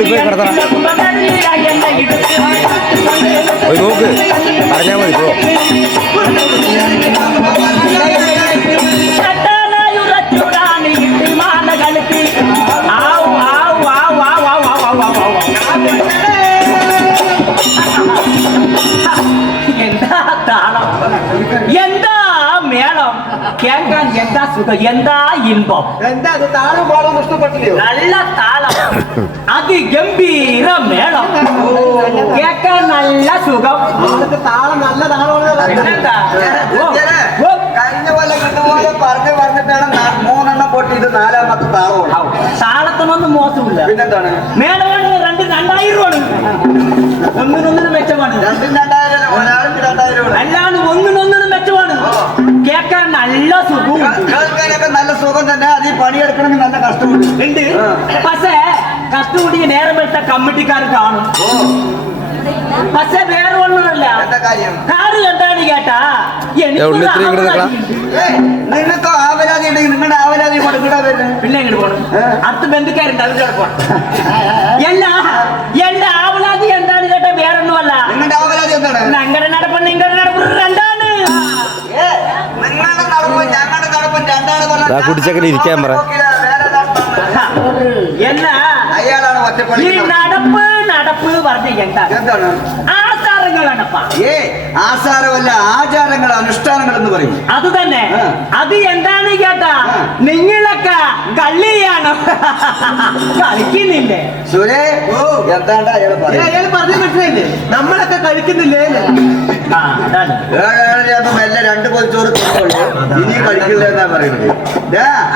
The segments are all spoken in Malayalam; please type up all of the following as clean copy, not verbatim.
ഉള്ളിൽ പോയി കിടത്തണം. പോയി നോക്ക്, പറഞ്ഞാൽ മതി. പോ. എന്താ താളം, എന്താ മേളം കേൾക്കാൻ, എന്താ സുഖം, എന്താ ഇൻപം. എന്താ അത് താളം പാടാൻ ഇഷ്ടപ്പെട്ടില്ലയോ? നല്ല താളം, അതിഗംഭീര മേളം കേൾക്കാൻ നല്ല സുഖം. താളം നല്ല താളമാണ്. പിന്നെന്താ കഴിഞ്ഞ പോലെ ഇതുപോലെ പറഞ്ഞിട്ടാണ് 3 പൊട്ടി, ഇത് 4ാമത്തെ താളമാണ്. താളത്തിനൊന്നും മോശമില്ല. പിന്നെന്താണ്? മേളമാണ് 2000 ഒന്നിനൊന്നിനും മെച്ചമാണ്. 2000 ഒരാൾക്ക് 2000. അല്ലാണ്ട് ഒന്നിനൊന്നിനും മെച്ചമാണ്. കേൾക്കാൻ നല്ല സുഖവും, കേൾക്കാനൊക്കെ നല്ല സുഖം തന്നെ. അത് ഈ പണിയെടുക്കണമെങ്കിൽ നല്ല കഷ്ടമുണ്ട്. ഉണ്ട്. പക്ഷേ കട്ടുകൂടി നേരം വെച്ച കമ്മിറ്റിക്കാർ കാണും. പക്ഷെ വേറെ ഒന്നുമല്ല. കാറ് എന്താണ് കേട്ടാ, നിങ്ങൾക്ക് ആവലാതി ഉണ്ടെങ്കിൽ നിങ്ങളുടെ ആവലാതി കൊടുക്കണ വരുന്നത്. പിന്നെ എങ്ങനെ പോകണം? അടുത്ത് ബന്ധുക്കാരുണ്ട്, അവരുടെ പോണം. എന്റെ ആവലാതി എന്താണ് കേട്ടാ, വേറൊന്നുമല്ല. നിങ്ങളുടെ ആവലാതി എന്താണ്? ഞങ്ങളുടെ നടപ്പ് നിങ്ങളുടെ നടപ്പ് രണ്ടാണ്. നിങ്ങളുടെ നടപ്പും ഞങ്ങളുടെ നടപ്പും രണ്ടാണ്. കുടിച്ചൊക്കെ ഇരിക്കാൻ പറ. എന്നാ അയാളാണ് ഒറ്റപ്പണി. ഈ നടപ്പ് പറഞ്ഞ എന്താണ്? ആചാരങ്ങളാണപ്പാ. ആചാരമല്ല, ആചാരങ്ങൾ, അനുഷ്ഠാനങ്ങൾ എന്ന് പറയും. അത് തന്നെ. അത് എന്താണ് കേട്ടാ, നിങ്ങളൊക്കെ കള്ളിയാണ്, കളിക്കുന്നില്ലേ? സുരേ, എന്താണ്ടാ അയാൾ പറഞ്ഞു മനസ്സിലായില്ലേ? നമ്മളൊക്കെ കഴിക്കുന്നില്ലേ? മെല്ലെ 2 പൊതിച്ചോറ് തിന്നുള്ളൂ, ഇനി കഴിക്കില്ല എന്നാ പറയുന്നത്.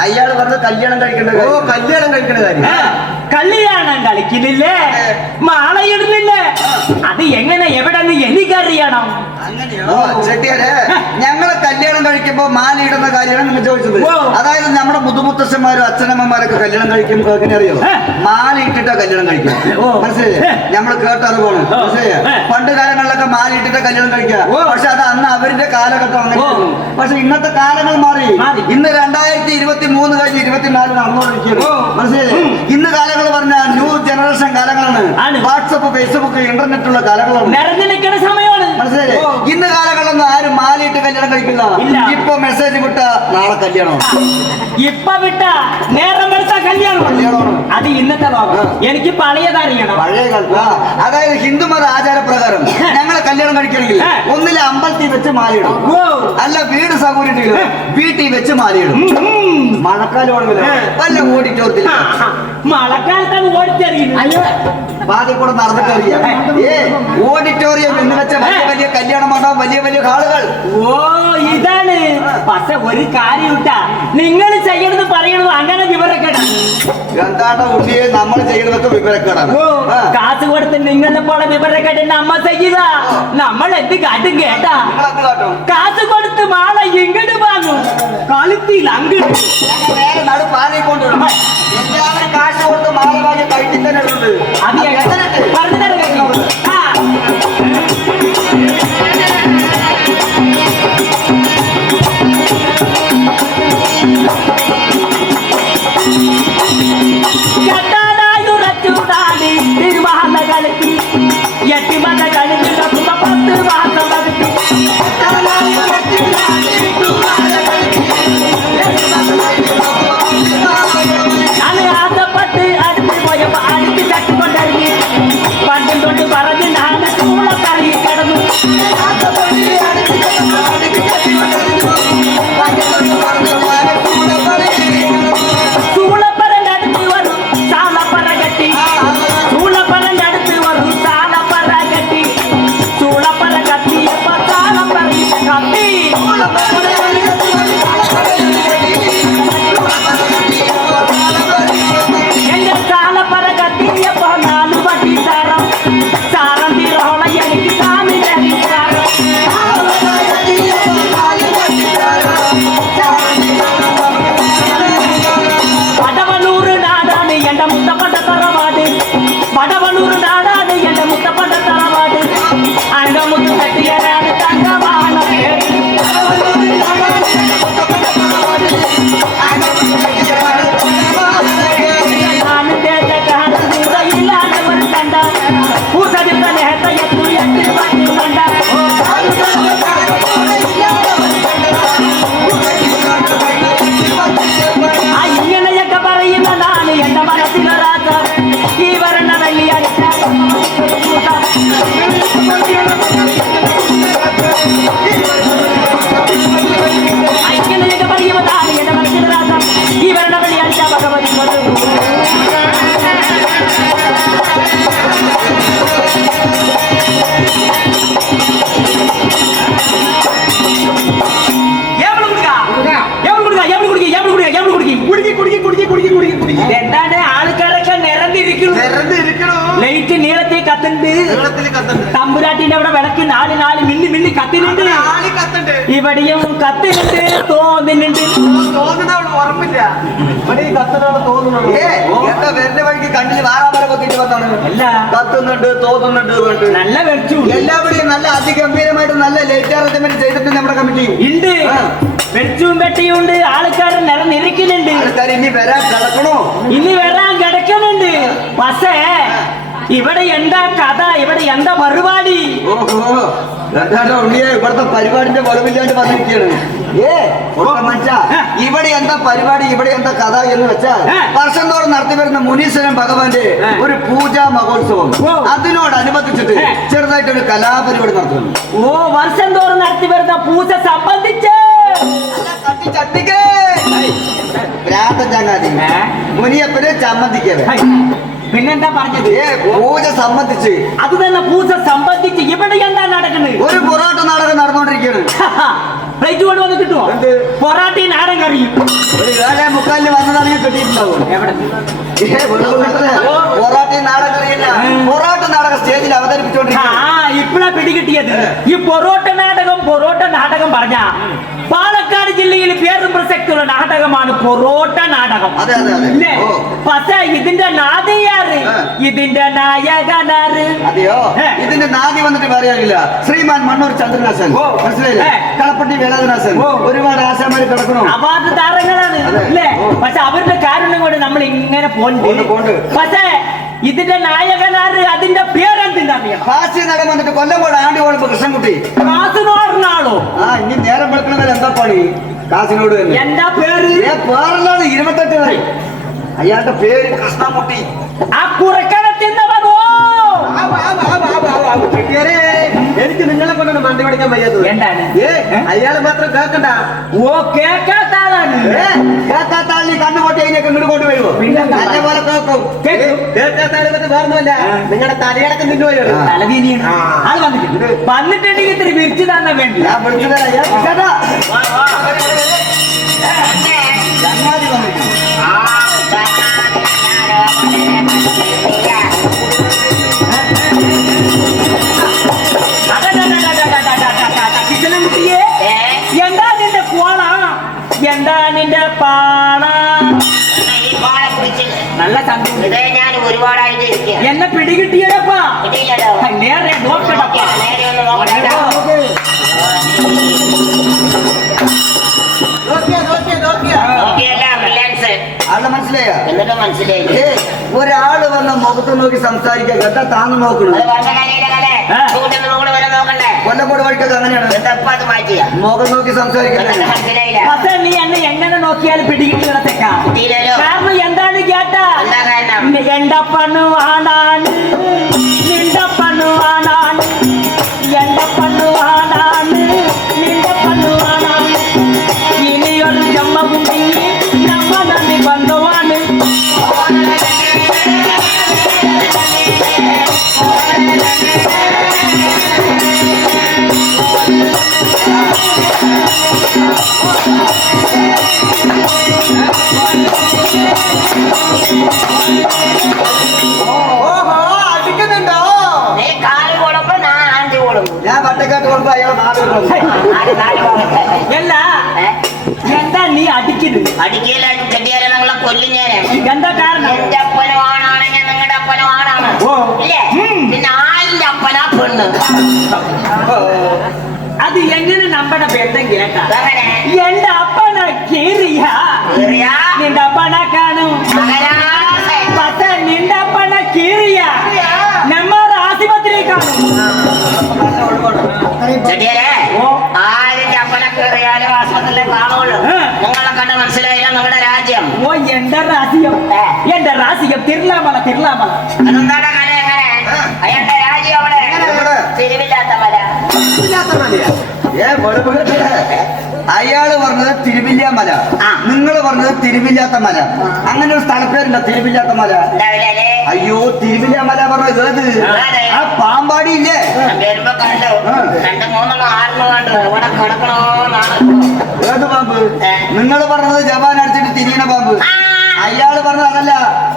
അയാൾ പറഞ്ഞത് കല്യാണം കഴിക്കേണ്ട. കല്യാണം കഴിക്കേണ്ട കാര്യം. കല്യാണം കളിക്കുന്നില്ലേ, മാളയിടുന്നില്ലേ? അത് എങ്ങനെ, എവിടെ എനിക്കറിയണം. ചെട്ടിയാരെ, ഞങ്ങളെ കല്യാണം കഴിക്കുമ്പോ മാലയിടുന്ന കാര്യമാണ് നിങ്ങൾ ചോദിച്ചത്. അതായത് നമ്മുടെ മുതുമുത്തശ്ശന്മാരും അച്ഛനമ്മമാരൊക്കെ കല്യാണം കഴിക്കുമ്പോ എങ്ങനെ അറിയോ? മാല ഇട്ടിട്ടാ കല്യാണം കഴിക്കുക. മനസ്സിലായില്ലേ? നമ്മൾ കേട്ടറിവാണ്. മനസ്സിലായ? പണ്ട് കാലങ്ങളിലൊക്കെ മാല ഇട്ടിട്ടാ കല്യാണം കഴിക്കുക. പക്ഷെ അത് അന്ന് അവരുടെ കാലഘട്ടം അങ്ങനെ. പക്ഷെ ഇന്നത്തെ കാലങ്ങൾ മാറി. ഇന്ന് 2023 കഴിഞ്ഞ് 24 നടന്നുകൊണ്ടിരിക്കുന്നു. മനസ്സിലായില്ലേ? ഇന്ന് കാലങ്ങൾ പറഞ്ഞാൽ ന്യൂ ജനറേഷൻ കാലങ്ങളാണ്. വാട്സപ്പ്, ഫേസ്ബുക്ക്, ഇന്റർനെറ്റുള്ള കാലങ്ങളാണ്. നിറഞ്ഞിരിക്കുന്ന സമയമാണ്. മനസ്സിലായില്ലേ? ഇന്ന് കാലങ്ങളിലൊന്നും ആരും മാലയിട്ട് കല്യാണം കഴിക്കില്ല. ഇപ്പൊ മെസ്സേജ് വിട്ട നാളെ കല്യാണം, ഇപ്പൊ വിട്ട നേരം വെളുത്ത കല്യാണമാണ്. അത് ഇന്നത്തെ ലോകം. എനിക്ക് പഴയതറിയണം. പഴയ കാലത്ത് അതായത് ഹിന്ദുമത ആചാരപ്രകാരം ഞങ്ങളെ കല്യാണം കഴിക്കണമെങ്കിൽ ഒന്നിലെ അമ്പലത്തിൽ വെച്ച് മാലയിടും, അല്ല വീട് സൗകര്യം വീട്ടിൽ വെച്ച് മാലയിടും. മഴക്കാലമാണെങ്കിൽ വല്ല ഓഡിറ്റോറിയത്തിൽ. മഴക്കാലത്താണ് ഓടിച്ചറിയുന്നത്. പാതി കൂടെ നടന്നിട്ട് അറിയാം. ഓഡിറ്റോറിയം എന്ന് വെച്ച വലിയ വലിയ കല്യാണം ഉണ്ടാവും, വലിയ വലിയ ഹാളുകൾ. ഓ, ഇതാണ്. പക്ഷെ ഒരു കാര്യം ഇട്ടാ, നിങ്ങൾ ചെയ്യണത് പറയണത് അങ്ങനെ വിവരക്കേടാണ്. എന്താണ്ട കുട്ടിയെ, നമ്മൾ ചെയ്യുന്നതൊക്കെ വിവരക്കേടാണ്. കാശ് കൊടുത്ത് നിങ്ങളെ പോലെ വിവരക്കേട്ട് നമ്മ ചെയ്യുക. നമ്മൾ എന്ത് കാട്ടും കേട്ടാ, കാശ് കൊടുത്ത് മാള ഇങ്ങോട്ട് വാങ്ങും, കളിത്തില്ല അങ്ങോട്ട് നടു പാലി കൊണ്ടുവിടും. എല്ലാവരും കാശ് കൊടുത്ത് മാല വാങ്ങി കയറ്റി തന്നെ ഇടുന്നത്. അത് പറഞ്ഞു തരാം. പണ്ടും തൊട്ട് പറഞ്ഞു കത്തുണ്ട്. തമ്പുരാട്ടിന്റെ അവിടെ വിളക്ക് നാല് നാല് മില്ലി മില്ലി കത്തിനുണ്ട്. ഇവിടെയും കത്തിനുണ്ട്, തോന്നുന്നുണ്ട്. എന്താ വരുന്ന വഴിക്ക് കണ്ണിൽ വാറാമല പൊക്കിട്ട് വന്നാണ്. അല്ല, കത്തുന്നുണ്ട്, തോന്നുന്നുണ്ട്. നല്ല വെളിച്ചു എല്ലാവരുടെയും നല്ല അതിഗംഭീരമായിട്ട് നല്ല ലേറ്റ് അറേഞ്ച്മെന്റ് ചെയ്തിട്ടുണ്ട് നമ്മുടെ കമ്മിറ്റി. ഉണ്ട്, വെളിച്ചവും വെട്ടിയും ഉണ്ട്. ആൾക്കാർ നിറഞ്ഞിരിക്കുന്നുണ്ട്. ആൾക്കാർ ഇനി വരാൻ കിടക്കണോ? ഇനി വരാൻ കിടക്കുന്നുണ്ട്. പക്ഷേ ഇവിടെ എന്താ കഥ, ഇവിടെ എന്താ പരിപാടി? ഓഹോ, എന്താ ഉണ്ണിയെ ഇവിടുത്തെ പരിപാടിന്റെ വളവില്ലാണ്ട് വന്നിരിക്കുകയാണ്. മനുഷ്യ, ഇവിടെ എന്താ പരിപാടി, ഇവിടെ എന്താ കഥ എന്ന് വെച്ചാൽ വർഷം തോറും നടത്തി വരുന്ന മുനീശ്വരൻ ഭഗവാന്റെ ഒരു പൂജാ മഹോത്സവം, അതിനോടനുബന്ധിച്ചിട്ട് ചെറുതായിട്ടൊരു കലാപരിപാടി നടത്തുന്നു. ഓ, വർഷം തോറും നടത്തി വരുന്ന പൂജ സംബന്ധിച്ച് ഭ്രാന്തൻ ചങ്ങാതി മുനിയപ്പന് ചമ്മന്തിക്കവേ. പിന്നെന്താ പറഞ്ഞത്? പൂജ സംബന്ധിച്ച് അത് തന്നെ പൂജ സംബന്ധിച്ച് ഇവിടെ എന്താ നടക്കുന്നത്? ഒരു പൊറോട്ട നാടകം നടന്നുകൊണ്ടിരിക്കുകയാണ്. പ്ലേറ്റ് കൊണ്ട് വന്ന് കിട്ടുമോ? പൊറാട്ടി നാടൻ കറിയും ഒരു 7:45 വന്നതാണെങ്കിൽ കിട്ടിയിട്ടുണ്ടാവും. പൊറാട്ടി നാടകം അറിയില്ല, പൊറോട്ട നാടകം സ്റ്റേജിൽ അവതരിപ്പിച്ചുകൊണ്ടിരിക്കുകയാണ്. ഇപ്പഴാ പിടികിട്ടിയത്. ഈ പൊറോട്ട നാടകം പറഞ്ഞ പാലക്കാട് ജില്ലയിൽ പേരും പ്രസക്തിയുള്ള നാടകമാണ് പൊറോട്ട നാടകം. പക്ഷേ ഇതിന്റെ നാദിയാറ്, ഇതിന്റെ നായകനാറ്. അതെയോ? ഇതിന്റെ നാദി വന്നിട്ട് പറയാനില്ല. ശ്രീമാൻ മണ്ണൂർ ചന്ദ്രനാഥൻ, മനസ്സിലായില്ലേ? കളപ്പട്ടി വേലാതനാഥൻ, ഒരുപാട് ആശാമാര് കിടക്കണം. അവാർഡ് താരങ്ങളാണ് അല്ലേ? പക്ഷെ അവരുടെ കാരണം കൊണ്ട് നമ്മൾ ഇങ്ങനെ പോണ്ട്. പക്ഷേ ഇതിന്റെ നായകനാറ്, അതിന്റെ പേരെന്തിന്റെ അറിയാം? ഹാസ്യ നടൻ വന്നിട്ട് കൊല്ലംകോട് ആണ്ടി പോകുമ്പോ കൃഷ്ണൻകുട്ടി. കാസർഗോഡാണോ? ഇനി നേരം വെളുക്കണ എന്താ പണി? കാസിനോട് തന്നെ. എന്താ പേര്? പേരിലാണ് 28 വരെ. അയാളുടെ പേര് കൃഷ്ണൻകുട്ടി. ആ കുറക്കണത്തിന്റെ മകോ. എനിക്ക് നിങ്ങളെ കൊണ്ടാണ് മണ്ടി പഠിക്കാൻ വയ്യാത്തത്. എന്താണ്? അയാളെ മാത്രം കേൾക്കണ്ട. ഓ, കേൾക്കാത്ത ആളാണ്. കേൾക്കാത്ത ആളിന് കണ്ണുകൊട്ടി അതിനൊക്കെ ഇങ്ങോട്ട് കൊണ്ടുവരുമോ? നല്ല പോലെ കേൾക്കും. കേൾക്കാത്ത ആള് വേറൊന്നുമല്ല, നിങ്ങളുടെ തലയടക്കം തിന്നുപോയോ? തലവീനിയാണ് ആൾ വന്നിട്ടുണ്ട്. വന്നിട്ടുണ്ടെങ്കിൽ ഇത്തിരി വിരിച്ചു തന്നെ വേണ്ടി. ഞാൻ വിളിച്ചു തരാം. ചങ്ങാതി വന്നിട്ടുണ്ട്. എന്താ നിന്റെ കോള, എന്താ നിന്റെ പാണ? നല്ല ഞാൻ ഒരുപാടായിട്ട് എന്നെ പിടികിട്ടിയടപ്പാ. നേരെ നോക്കടപ്പാ. ആളെ മനസ്സിലായ? എന്നിട്ട് മനസ്സിലായി. ഒരാള് വന്ന മുഖത്ത് നോക്കി സംസാരിക്കാൻ കേട്ടാ താന്ന് നോക്കണം. കൊല്ലംകോട് വഴിക്കൊക്കെ അങ്ങനെയാണ്, മുഖം നോക്കി സംസാരിക്കുന്നത്. പക്ഷെ നീ എന്നെ എങ്ങനെ നോക്കിയാലും പിടികിട്ടിടത്തേക്കാ. കാരണം എന്താണ് കേട്ടാ? എന്റെ പണുവാണാണ്, നിന്റെ പണുവാണാണ്, എന്റെ പണുവാണാണ്, നിന്റെ പണുവാണാണ്. ഇനിയൊരു ജന്മഭൂമി നമ്മ നന്ദി ബന്ധുവാണ്. അടിക്കുന്നുണ്ടോ? ഞാൻ വട്ടക്കാട്ട് കൊടുക്കും, അയാളെ എല്ലാ എന്താ നീ അടിക്കുന്നത്? അടിക്കലായിട്ട് ചെടിയാലെ നിങ്ങളെ കൊല്ലും ഞാന്. എന്താ കാരണം? എന്റെ അപ്പനും ആണാണെങ്കിൽ നിങ്ങളുടെ അപ്പനും ആണാണ്. ഇല്ലേ? പിന്നെ ആളിന്റെ അപ്പനാ പെണ്ണ്. അത് എങ്ങനെ നമ്മുടെ ബന്ധം കേട്ടാ? എന്റെ അപ്പന കേറിയ നിന്റെ അപ്പന കാണും. പക്ഷെ നിന്റെ അപ്പന കേറിയ നമ്മുടെ ആശുപത്രി കാണും. ചെടിയാലെ ആരിന്റെ അപ്പനെ കയറിയാലും ആശുപത്രിയിലെ കാണുള്ളൂ. നിങ്ങളെ കണ്ട് മനസ്സിലായില്ല നിങ്ങളുടെ രാജ്യം. ഓ, എന്റെ രാശിയം, എന്റെ രാശിയം തിരുലാമല. അതെന്താണ് കല? എങ്ങനെ അയാളുടെ രാജ്യം അവിടെ തിരിവില്ലാത്ത മല. അയാള് പറഞ്ഞത് തിരുവില്ലാമല, നിങ്ങൾ പറഞ്ഞത് തിരുവില്ലാത്ത മല. അങ്ങനെ ഒരു സ്ഥലപ്പേരുണ്ടോ തിരുവില്ലാത്ത മല? അയ്യോ, തിരുവില്ലാമല പറഞ്ഞത് ഏത്? ആ പാമ്പാടി ഇല്ലേ? വരുമ്പോ കണ്ടു 2-3 ആറിന് കണ്ടു. ഇവിടെ കിടക്കണോന്നാണ്. ഏത് പാമ്പ്? നിങ്ങൾ പറഞ്ഞത് ജവാൻ അടിച്ചിട്ട് തിരിയണ പാമ്പ്. അയാള് പറഞ്ഞത് അതല്ല.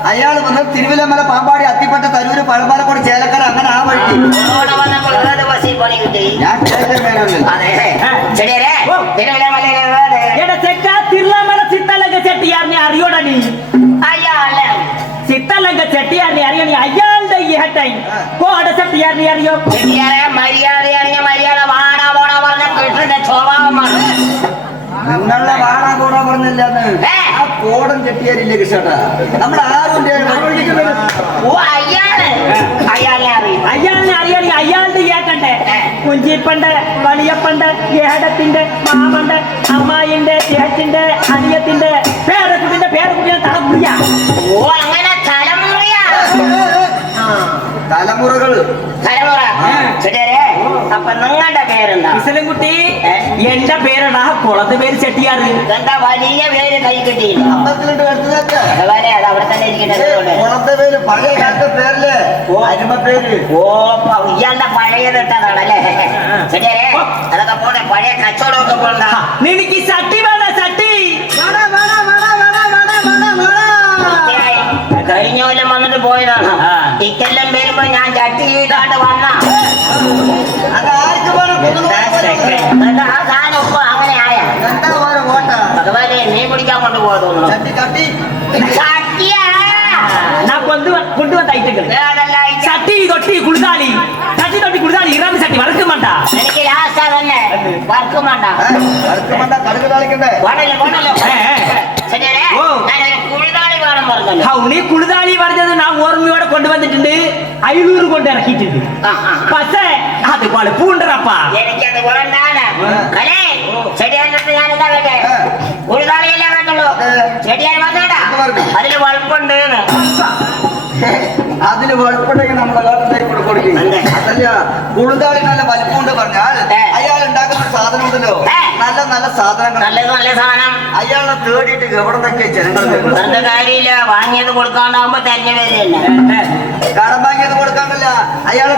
അയാള് വന്നത് തിരുവല്ലമല, പാമ്പാടി, അത്തിപ്പറ്റ, തരൂര്, പഴമ്പാലക്കോട്, ചേലക്കര, അങ്ങനെ ആ വഴിക്ക്. ഇവിടെ വന്നപ്പോൾ ഏത് ബസ്സിൽ പണി കിട്ടി? ഞാൻ കേട്ടേമേനല്ലേ. അതെ ശരിയല്ലേ? തിരുവല്ലമലയിലെ എടാ ചെക്ക തിരുവല്ലമല ചിത്തലങ്ക ചെട്ടിയാറിനെ അറിയോടാ നീ? അയ്യാളെ ചിത്തലങ്ക ചെട്ടിയാറിനെ അറിയോ നീ? അയാളുടെ ഈ ഹെട്ടായി കോട ചെട്ടിയാറിനെ അറിയോ? ചെട്ടിയാറെ മര്യാദയാണെങ്കിൽ മര്യാദ വാടാ പോടാ പറഞ്ഞ കൃഷ്ണന്റെ സ്വഭാവമാണ്. നിങ്ങളുടെ വാടാ കൂടാ പറഞ്ഞില്ലാന്ന്. ആ കോടം ചെട്ടിയാരില്ലേ കൃഷ്ണേട്ടാ, നമ്മുടെ ആരുന്റെ ഓ അയ്യാളെ അറിയും. അയാളിനെ അറിയാണെങ്കിൽ അയാളുടെ ഏട്ടന്റെ കുഞ്ചിപ്പണ്ട്, വലിയപ്പണ്ട്, ഏടത്തിന്റെ, മാമന്റെ, അമ്മായിന്റെ, ചേച്ചിന്റെ, അനിയത്തിന്റെ, പേരക്കുട്ടിന്റെ പേരക്കുട്ടിയെ തലമുടിയാ. ഓ അങ്ങനെ തലമുറയാ. തലമുറകള്. തലമുറ ശരിയല്ലേ? അപ്പൊ നിങ്ങളുടെ പേരെന്താ? കുട്ടി എന്റെ പേരെടാ കുളത്ത് പേര് ചെട്ടിയാറ്. എന്താ വലിയ പേര് കൈ കിട്ടിയില്ല? അമ്പത്തിരണ്ട് എടുത്തതൊക്കെ അതുപോലെ അത് അവിടെ തന്നെ ഇരിക്കുന്നത്. കുളത്തെ പേര് പഴയ കാലത്തെ പേരല്ലേ, അരുമ പേര്. ഓ ഇയാളുടെ പഴയത് ഇട്ടതാണല്ലേ? ശരിയല്ലേ? അതൊക്കെ പോട്ടെ, പഴയ കച്ചവടമൊക്കെ പോണ്ട. നിനക്ക് ചട്ടി വേണ ചട്ടി? കഴിഞ്ഞ കൊല്ലം വന്നിട്ട് പോയതാണ്. ഇക്കെല്ലാം വരുമ്പോ ഞാൻ ചട്ടിയിട്ടാണ്ട് വന്ന അത് ആർക്ക് വേണം? ആ സാധനം ഇപ്പൊ അങ്ങനെ ആയ എന്താ പോലെ ഓട്ട അതുപോലെ നീ പിടിക്കാൻ കൊണ്ടുപോകാൻ തോന്നുന്നു. ചട്ടി കട്ടി ചട്ടിയാ ഞാൻ കൊണ്ടുവന്ന ഐറ്റങ്ങൾ അതല്ല ചട്ടി തൊട്ടി കുളിതാളി, ചട്ടി തൊട്ടി കുളിതാളി, ഇറാൻ ചട്ടി വറക്കും വേണ്ട. എനിക്ക് ലാസ്റ്റ് തന്നെ വർക്കും വേണ്ട. അടുത്ത കടുക് താളിക്കണ്ടേ? വേണല്ലോ ശരിയല്ലേ? ഞാനൊരു കുഴിതാളി വേണം പറഞ്ഞല്ലോ. നീ കുളിതാളി പറഞ്ഞത് ഞാൻ ഓർമ്മയോടെ കൊണ്ടുവന്നിട്ടുണ്ട്, 500 കൊണ്ട് ഇറക്കിയിട്ടുണ്ട്. പക്ഷേ അത് പളുപ്പുണ്ടപ്പാ. എനിക്കത് വേണ്ടാണ്. അല്ലേ ചെടിയാൻ്റെ ഞാൻ എന്താ കേട്ടെ? കുഴിതാളിയല്ലേ വേണ്ടുള്ളൂ. ചെടിയാൻ വന്നേടാ അതില് വളുപ്പുണ്ട്. അതില് വെളുപ്പുണ്ടെങ്കിൽ നമ്മുടെ കാലത്തേക്ക് കൊടുക്കും. അതല്ല കുളുതാളി നല്ല വലിപ്പമുണ്ട് പറഞ്ഞാൽ അയാൾ ഉണ്ടാക്കുന്ന സാധനം ഉണ്ടല്ലോ, നല്ല നല്ല സാധനങ്ങൾ, നല്ല സാധനം അയാളെ തേടിയിട്ട് എവിടെ നിന്നൊക്കെ ജനങ്ങൾ വെറുതെ കാര്യമില്ല. വാങ്ങിയത് കൊടുക്കാണ്ടാവുമ്പോ തെരഞ്ഞ പേര് തന്നെ കടം വാങ്ങിയത് കൊടുക്കാണ്ടല്ല. അയാളെ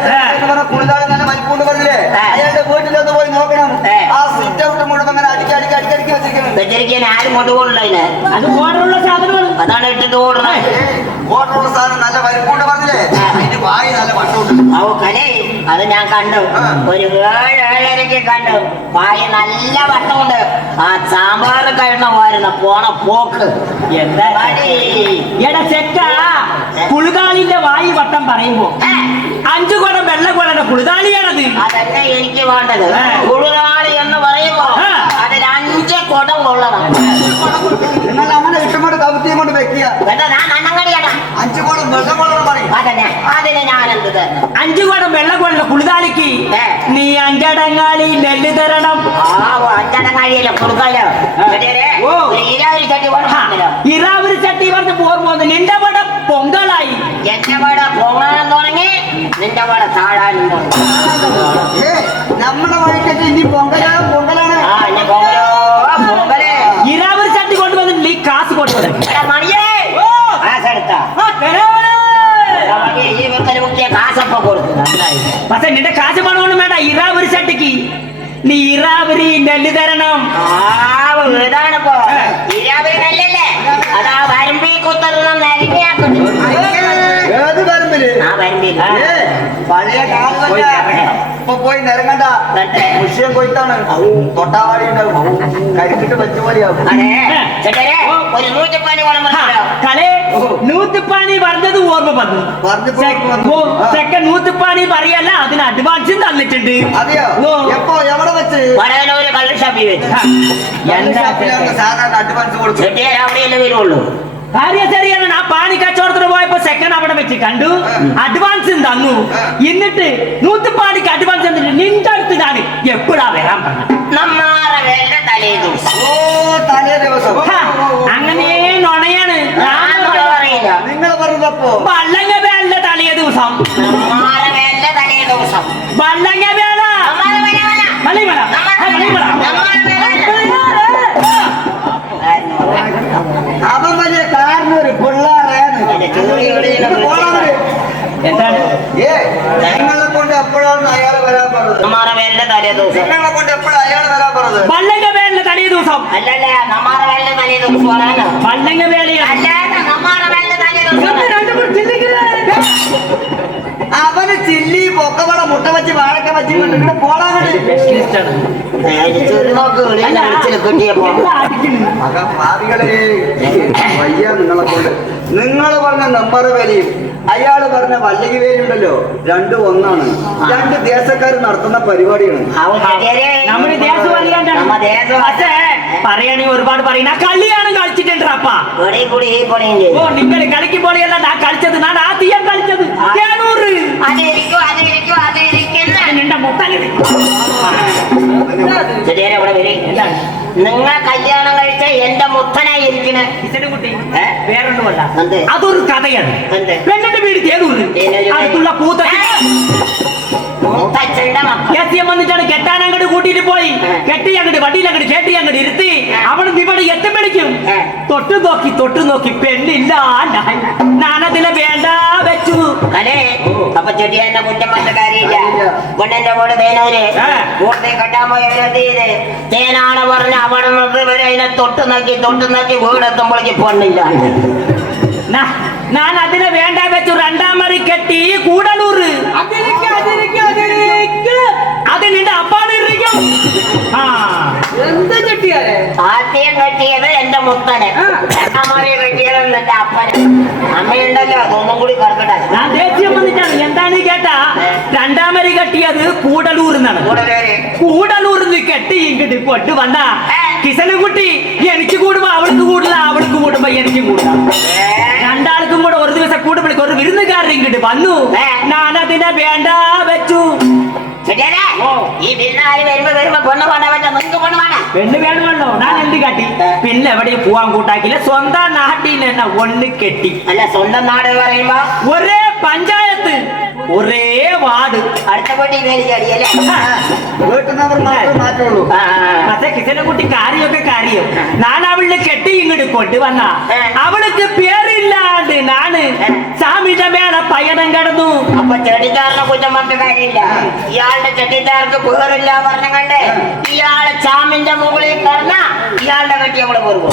പറഞ്ഞ കുളുതാളി നല്ല വലിപ്പമുണ്ട് പറഞ്ഞില്ലേ, അയാളുടെ വീട്ടിലൊന്ന് പോയി നോക്കണം. ആ സിറ്റ് ഔട്ട് മുഴുവൻ അങ്ങനെ അടിക്കി വെച്ചിരിക്കുന്നുണ്ട്. വെച്ചിരിക്കാൻ ആരും കൊണ്ടുപോകണില്ല അതിന്. അത് ഓർഡറുള്ള സാധനമാണ്. അതാണ് ഇട്ടിട്ട് ഓടുന്നത്. ഓർഡറുള്ള സാധനം നല്ല വലിപ്പമുണ്ട് പറഞ്ഞില്ലേ, അതിന് വായി നല്ല വട്ടമുണ്ട്. ഓ കലേ അത് ഞാൻ കണ്ടു. ഒരു 7-7:30 കണ്ടു. വായ നല്ല വട്ടമുണ്ട്. ആ സാമ്പാർ കഴിയുന്ന പോണ പോക്ക് എന്താ എടാ ചെക്ക, കുളുതാളിന്റെ വായി വട്ടം പറയുമ്പോ 5 കുടം വെള്ളം കൊള്ളണ്ട കുളുതാളിയാണത്. അതന്നെ എനിക്ക് വേണ്ടത്. കുളുതാളി എന്ന് പറയുമ്പോ അതിൽ 5 കുടം കൊള്ളണം. നിങ്ങൾ അങ്ങനെ ഇഷ്ടംപോലെ കവിത്തിയും കൊണ്ട് വെക്കുക. ഞാൻ അന്നങ്ങടിയാടാ 5 കുടം വെള്ളം കൊള്ളണം പറയും. അതന്നെ അതിന് ഞാൻ എന്ത് തരണം? 5 കുടം വെള്ളം കൊള്ളണ്ട കുളുതാളിക്ക് നീ 5 അടങ്ങാളി നെല്ല് തരണം. 5 അടങ്ങാളിയല്ലോ കൊടുക്കാലോ. ഇരാവരി ചട്ടി വേണമല്ലോ. ഇറാവരി ചട്ടി പറഞ്ഞ് പോർമോ നിന്റെ പടം പൊങ്കളായി. എന്റെ പട പൊങ്ങാനും തുടങ്ങി, നിന്റെ പട താഴാനും തുടങ്ങി. നമ്മുടെ വഴിക്കൊക്കെ ഇനി പൊങ്കലാണ്. ആ ഇനി പൊങ്ങലോ പൊങ്കലേ. ഇറാവരി ചട്ടി കൊണ്ടുവന്നിട്ടില്ല, ഈ കാസ് കൊണ്ടുവന്നിട്ട് മണിയേ കാശെടുത്താ ഈ വെക്കല് മുക്കിയ കാശപ്പ കൊടുത്തു. പക്ഷെ നിന്റെ കാശ് പണമൊന്നും വേണ്ട. ഇറാവരി ചട്ടിക്ക് നീ ഇറാവരി നെല്ല് തരണം. ഇതാണിപ്പോ ഇരാവരി നെല്ലല്ലേ? അതാ വരമ്പി കുത്തറുന്ന നെല്ലിയാക്കുന്നു. ഏത് വരമ്പില്? ആ വരമ്പിൽ പഴയ കാലം ഇപ്പൊ പോയി നിരങ്ങണ്ട. വിഷയം കൊയ്ത്താണ്. തൊട്ടാവാടി ഉണ്ടാവും, കരിക്കിട്ട് വെച്ച പോലെയാവും. ഒരു 100 കുളം കളേ നൂത്തിപ്പാണി പറഞ്ഞത് ഓർമ്മ വന്നു. ചെക്കൻ നൂത്തിപ്പാണി പറയല്ല, അതിന് അഡ്വാൻസും തന്നിട്ടുണ്ട്. അതെയോ? എപ്പോ എവിടെ വെച്ച്? വടകനൂര് കള്ള് ഷാപ്പിൽ വെച്ച്. സാധാരണ അഡ്വാൻസ് കൊടുത്തു. അവിടെയല്ലേ വരുള്ളൂ. കാര്യം ശരിയാണ്. ആ പാണി കച്ചവടത്തിന് പോയപ്പോ സെക്കൻഡ് അവിടെ വെച്ച് കണ്ടു, അഡ്വാൻസും തന്നു. എന്നിട്ട് നൂത്തിപ്പാണിക്ക് അഡ്വാൻസ് തന്നിട്ട് നിന്റെ അടുത്ത് ഞാൻ എപ്പോഴാ വരാൻ പറഞ്ഞത്? നമ്മാറെ വേണ്ട തലേ ദിവസം. ഓ തലേ ദിവസം. അങ്ങനെ നുണയാണ്. പറയില്ല. നിങ്ങൾ പറഞ്ഞപ്പോ വള്ളങ്ങ വേല തലേ ദിവസം. നമ്മാറെ വേണ്ട തലേ ദിവസം. വള്ളങ്ങ വേല അവൻ വലിയ കാരണൊരു പിള്ളേരാണ്. എന്താണ് നിങ്ങളെ കൊണ്ട് എപ്പോഴാണ് അയാൾ വരാൻ പറഞ്ഞത്? നമ്മാറെ വേണ്ട തലേ ദിവസം. നിങ്ങളെ കൊണ്ട് എപ്പോഴാണ് അയാൾ വരാൻ പറഞ്ഞത്? വള്ളങ്ങ വേല തലേ ദിവസം. അല്ലല്ല നമ്മാറെ വേണ്ട തലേ ദിവസം. വള്ളങ്ങ വേലയാണ്. അല്ല മോന് ചില്ലി പൊക്കവട മുട്ട വെച്ച് വാഴക്ക വെച്ച് ഇങ്ങനെ പോടാൻ വയ്യ നിങ്ങളെ കൊണ്ട്. നിങ്ങൾ പറഞ്ഞ നമ്പർ വിലയും അയാള് പറഞ്ഞ വല്ലകി വേലുണ്ടല്ലോ രണ്ടും ഒന്നാണ്. രണ്ട് ദേശക്കാർ നടത്തുന്ന പരിപാടിയാണ്. നമ്മുടെ ദേശം പറയണേ ഒരുപാട് പറയുന്ന കളിയാണ് കളിച്ചിട്ടുണ്ടപ്പാ. ഓ നിങ്ങൾ കളിക്ക് പോലെയല്ല ഞാൻ കളിച്ചത്. ഞാൻ ആദ്യം കളിച്ചത് നിങ്ങൾ കല്യാണം കഴിച്ച എന്റെ മുത്തനായി ഇരിക്കണേ വേറൊന്നുമല്ല, അതൊരു കഥയാണ്. പെണ്ണിന്റെ വീട് തേനൂര് അടുത്തുള്ള പൂത്ത വന്നിട്ടാണ് കെട്ടാൻ അങ്ങോട്ട് കൂട്ടിട്ട് പോയി. കെട്ടി അങ്ങോട്ട് വണ്ടിയിൽ അങ്ങോട്ട് കെട്ടി അങ്ങോട്ട് ഇരുത്തി അവിടെ ഇവിടെ എത്തുമ്പോഴേക്കും തൊട്ടു നോക്കി പെണ്ണില്ല. ഞാനതിനെ വേണ്ട വെച്ചു. അല്ലേ അപ്പൊ ചെട്ടി എന്നെ കുറ്റം പറഞ്ഞ കാര്യമില്ല. പെണ്ണിന്റെ കൂടെ തേനൂര് കൂടുതൽ കെട്ടാൻ പോയത് തേനാണ് പറഞ്ഞ അവിടെ നിന്ന് വരെ അതിനെ തൊട്ടു നോക്കി വീടെത്തുമ്പോഴേക്ക് പെണ്ണില്ല. ഞാൻ അതിനെ വേണ്ട വെച്ചു. രണ്ടാം മറി കെട്ടി കൂടലൂര് അത് നിന്റെ അപ്പാണ് ഇരിക്കും. ആദ്യം കെട്ടിയത് എന്റെ മുത്തനെ, രണ്ടാമറി കെട്ടിയത് എന്റെ അപ്പനെ. അമ്മയുണ്ടല്ലോ അതൊന്നും കൂടി കറക്കട്ടെ. ഞാൻ ദേഷ്യം വന്നിട്ടാണ്. എന്താണ് കേട്ടാ? രണ്ടാമരി കെട്ടിയത് കൂടലൂർ എന്നാണ്. കൂടലൂരിന്ന് കെട്ടി ഇങ്ങോട്ട് കൊണ്ടു വന്ന കിസനുകുട്ടി എനിക്ക് കൂടുമ്പോ അവൾക്ക് കൂടില്ല, അവൾക്ക് കൂടുമ്പോ എനിക്കും കൂടില്ല. രണ്ടാൾക്കും കൂടെ ഒരു ദിവസം കൂടുമ്പോഴേക്കും ഒരു വിരുന്നുകാരൻ ഇങ്ങോട്ട് വന്നു. ഞാൻ അതിനെ വേണ്ട വെച്ചു. ഈ വിരുന്നാര് വരുമ്പോ പെണ്ണ് വേണ്ട നിങ്ങൾക്ക് പെണ്ണ് വേണ്ട. പെണ്ണ് വേണമല്ലോ. ഞാൻ എന്ത് കെട്ടി? പിന്നെ എവിടെയും പോവാൻ കൂട്ടാക്കില്ല. സ്വന്തം നാട്ടിൽ തന്നെ ഒന്ന് കെട്ടി. അല്ല സ്വന്തം നാട് പറയുമ്പോ ഒരേ പഞ്ചായത്ത് ഒരേ വാർഡ് അടുത്ത വീട്ടിൽ മേടിച്ചടിയല്ലേ. വീട്ടുന്നവർ മാറ്റുള്ളൂ. പക്ഷെ കിസനുകുട്ടി കാര്യമൊക്കെ കാര്യം. ഞാൻ അവളിനെ കെട്ടി ഇങ്ങോട്ട് കൊണ്ടുവന്ന അവൾക്ക് പേരില്ലാണ്ട് നാണ് സാമിന്റെ മേലെ പയനം കിടന്നു. അപ്പൊ ചെടിക്കാരനെ കുറ്റം പറഞ്ഞ കാര്യമില്ല. ഇയാളുടെ ചെട്ടിക്കാർക്ക് പേറില്ല പറഞ്ഞ കണ്ട് ഇയാള് ചാമിന്റെ മുകളിൽ കിടന്ന ഇയാളുടെ കെട്ടി അവിടെ പോകും.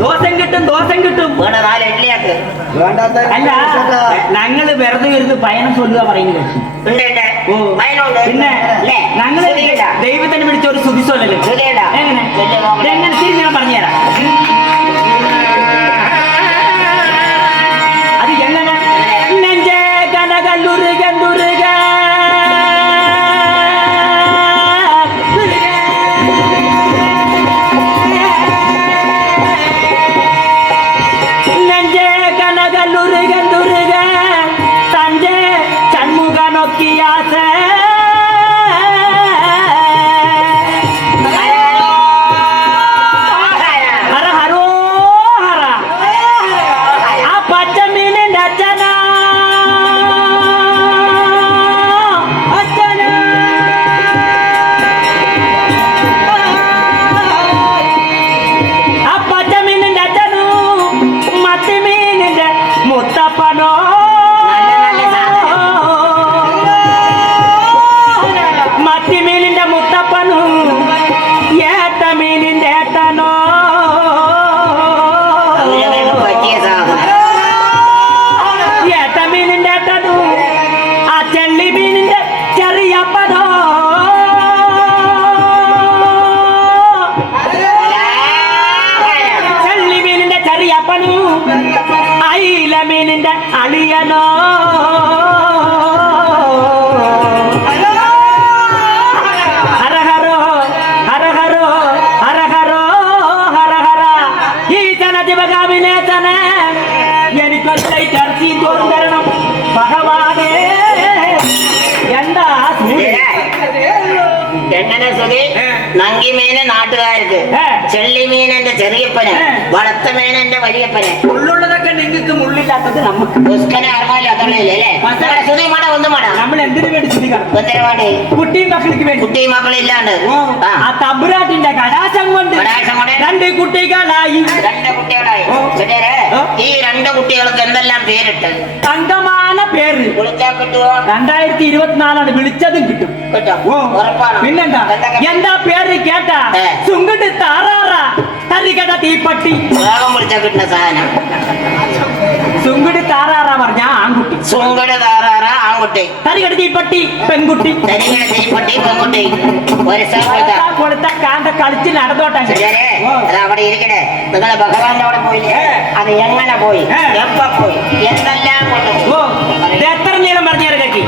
ദോഷം കിട്ടും. വേണ 4 ഇഡ്ഡലിയാക്ക്. അല്ല ഞങ്ങള് വെറുതെ വരുന്ന പയനം ചൊല്ലുക പറയുന്നത്. പിന്നെ ഞങ്ങള് ദൈവത്തിന് പിടിച്ച ഒരു സുതിസോലല്ലേ. എങ്ങനെ തിരിഞ്ഞ് ഞാൻ പറഞ്ഞുതരാം. അത് എങ്ങനെ നെഞ്ചേ കനകല്ലുരുക തഞ്ചേ ചൺമുഖ നോക്കിയാസ അളിയനോ ഹരഹരോ ഹരഹരോ ഹരഹരോ ഹരഹര ഈ ജനജീവകാവിനേതന എനിക്കൊരു ചർച്ചി തോറും തരണം ഭഗവാനേ. എന്താ എങ്ങനെ സുഖി നങ്കിമീന് നാട്ടുകാർക്ക്, ചെള്ളിമീൻ എന്റെ ചെറിയപ്പന്, വളർത്തമീൻ എന്റെ വലിയപ്പന്. ഉള്ളുള്ളതൊക്കെ നിങ്ങൾക്ക് മുള്ളില്ലാത്തത് നമുക്ക്. ദുഷ്കനെ അറിവില്ലാത്തല്ലേ സുധി മട ഒന്നും മട. നമ്മൾ എന്തിനു വേണ്ടി ശ്രദ്ധിക്കണം? കുട്ടിയും മക്കൾക്ക് വേണ്ടി. കുട്ടിയും മക്കളില്ലാണ്ട് ആ തമ്പുരാട്ടിന്റെ കടാശം കൊണ്ട് 2 കുട്ടികളായി. 2 കുട്ടികളായി. ഈ 2 കുട്ടികൾക്ക് എന്തെല്ലാം പേരിട്ട്? തങ്കമാന പേര്. വിളിച്ചാൽ കിട്ടുമോ? 2024 വിളിച്ചതും കിട്ടും. പിന്നെന്താ? എന്താ പേര് കേട്ടാ? സുങ്കിട്ട് താറാറ തരികട തീപ്പട്ടി. വേഗം വിളിച്ചാൽ കിട്ടുന്ന സാധനം സുങ്കിട്ട് താറാറ പറഞ്ഞ ആൺകുട്ടി. സുങ്കിട് താറാറ ആൺകുട്ടി. ആൺകുട്ടി തരികട തീപ്പട്ടി പെൺകുട്ടി തരികട തീപ്പട്ടി പെൺകുട്ടി ഒരു കൊടുത്ത കാന്ത കളിച്ച് നടന്നോട്ടെ അത് അവിടെ ഇരിക്കട്ടെ നിങ്ങളെ ഭഗവാന്റെ അവിടെ പോയില്ലേ അത് എങ്ങനെ പോയി എപ്പ പോയി എന്തെല്ലാം കൊണ്ടുപോയി എത്ര നേരം പറഞ്ഞു കേക്കി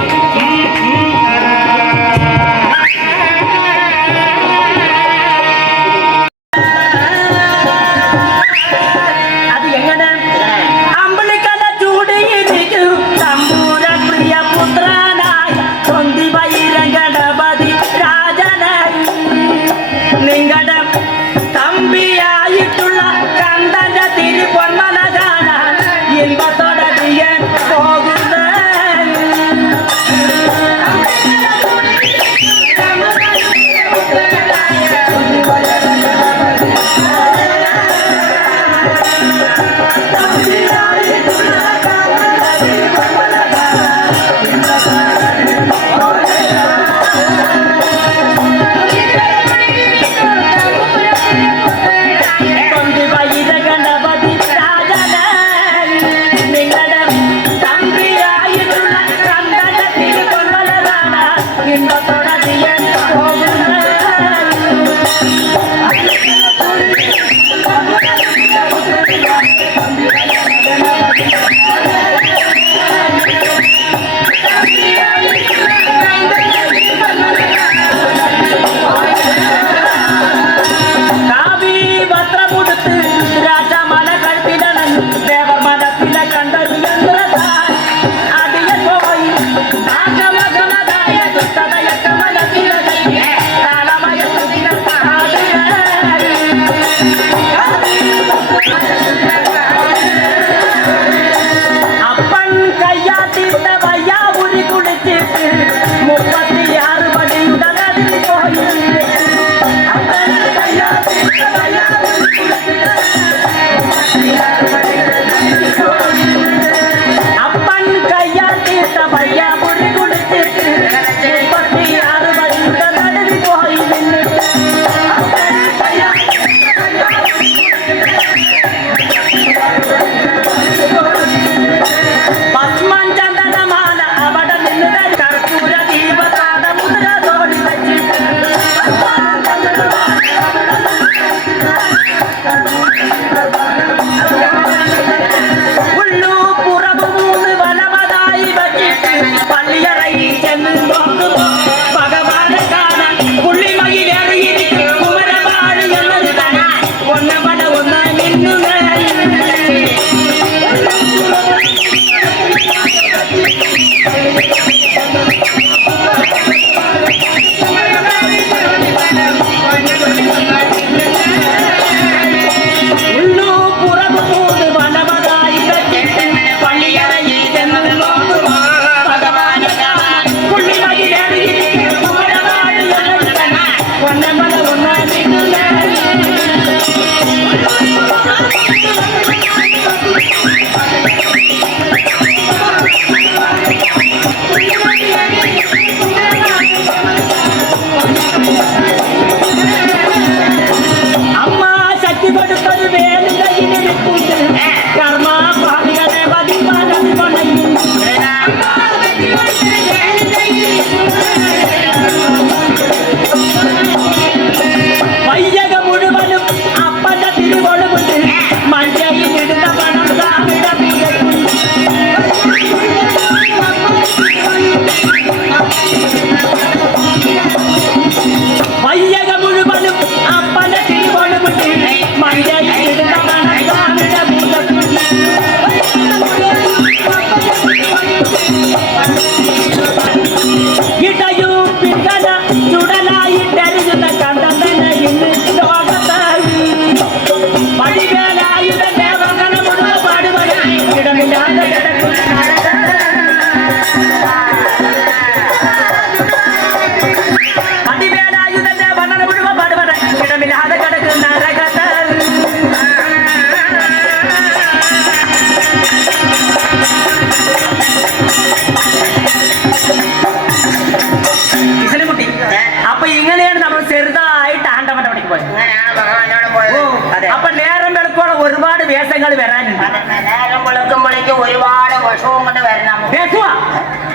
അപ്പൊ നേരം വെളുക്കോളം ഒരുപാട് വേഷങ്ങൾ വരാനുണ്ട്. നേരം വെളുക്കുമ്പോഴേക്കും ഒരുപാട് വിഷവും കൊണ്ട് വരണം. വേഷമാ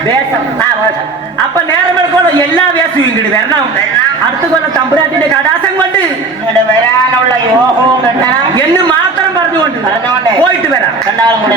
വേഷം ആ വേഷം അപ്പൊ നേരം വെളുക്കോളൂ എല്ലാ വേഷവും ഇങ്ങോട്ട് വരണം അടുത്ത കൊല്ലം തമ്പുരാട്ടിന്റെ കടാസം കൊണ്ട് ഇങ്ങോട്ട് വരാനുള്ള യോഗവും കിട്ടണം എന്ന് മാത്രം പറഞ്ഞുകൊണ്ട് പറഞ്ഞുകൊണ്ട് പോയിട്ട് വരാം രണ്ടാളും കൂടി